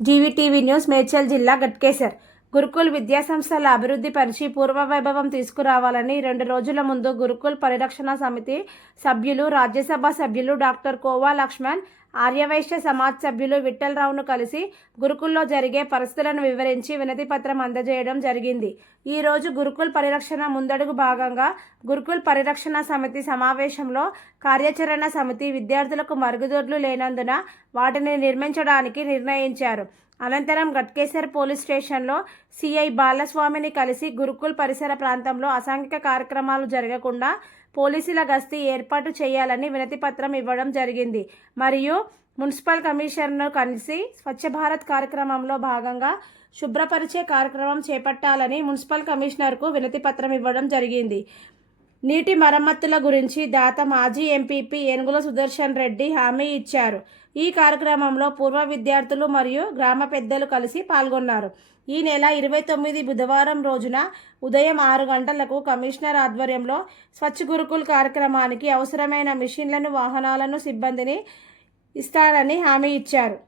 జీవీటీవీ news Medchal జిల్లా గట్కేసర్. గురుకుల్ విద్యాసంస్థల అభివృద్ధి పరిచి పూర్వ వైభవం తీసుకురావాలని రెండు రోజుల ముందు గురుకుల్ పరిరక్షణ సమితి సభ్యులు రాజ్యసభ సభ్యులు డాక్టర్ కోవా లక్ష్మణ్ ఆర్యవైశ్య సమాజ్ సభ్యులు విఠలరావును కలిసి గురుకుల్లో జరిగే పరిస్థితులను వివరించి వినతి పత్రం అందజేయడం జరిగింది. ఈ రోజు గురుకుల్ పరిరక్షణ ముందడుగు భాగంగా గురుకుల్ పరిరక్షణ సమితి సమావేశంలో కార్యాచరణ సమితి విద్యార్థులకు మరుగుదొడ్లు లేనందున వాటిని నిర్మించడానికి నిర్ణయించారు. అనంతరం గట్కేసర్ పోలీస్ స్టేషన్లో సిఐ బాలస్వామిని కలిసి గురుకుల్ పరిసర ప్రాంతంలో అసాంఘిక కార్యక్రమాలు జరగకుండా పోలీసుల గస్తీ ఏర్పాటు చేయాలని వినతిపత్రం ఇవ్వడం జరిగింది. మరియు మున్సిపల్ కమిషనర్ను కలిసి స్వచ్ఛ భారత్ కార్యక్రమంలో భాగంగా శుభ్రపరిచే కార్యక్రమం చేపట్టాలని మున్సిపల్ కమిషనర్కు వినతి పత్రం ఇవ్వడం జరిగింది. నీటి మరమ్మతుల గురించి దాత మాజీ ఎంపీపీ ఏనుగుల సుదర్శన్ రెడ్డి హామీ ఇచ్చారు. ఈ కార్యక్రమంలో పూర్వ విద్యార్థులు మరియు గ్రామ పెద్దలు కలిసి పాల్గొన్నారు. ఈ నెల ఇరవై తొమ్మిది బుధవారం రోజున ఉదయం ఆరు గంటలకు కమిషనర్ ఆధ్వర్యంలో స్వచ్ఛ గురుకుల్ కార్యక్రమానికి అవసరమైన మిషన్లను వాహనాలను సిబ్బందిని ఇస్తారని హామీ ఇచ్చారు.